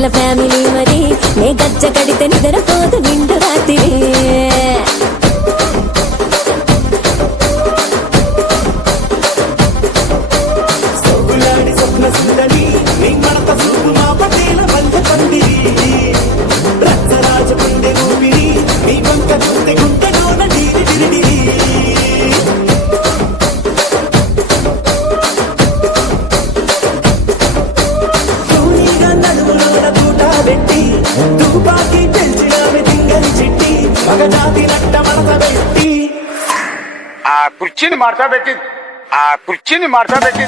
స్టార్ల family మరి నే గజ్జ కడితే నిద్రపోదు నిండు రాత్రి సొగులాడి స్వప్న సుందరి నీ మడత చూపు మా పటేల బంధ పందిరి రచ్చరాజ గుండె ఊపిరి నీ వంక చూస్తే గుంటలోన డీరి డిరిడిరి తూనీగా నడుములోన తూట పెట్టి తుపాకి పెంచినామె తింగని చిట్టి మగజాతి నట్ట మడత పెట్టి ఆ కుర్చీని మార్చబెట్టి మార్చబెట్టి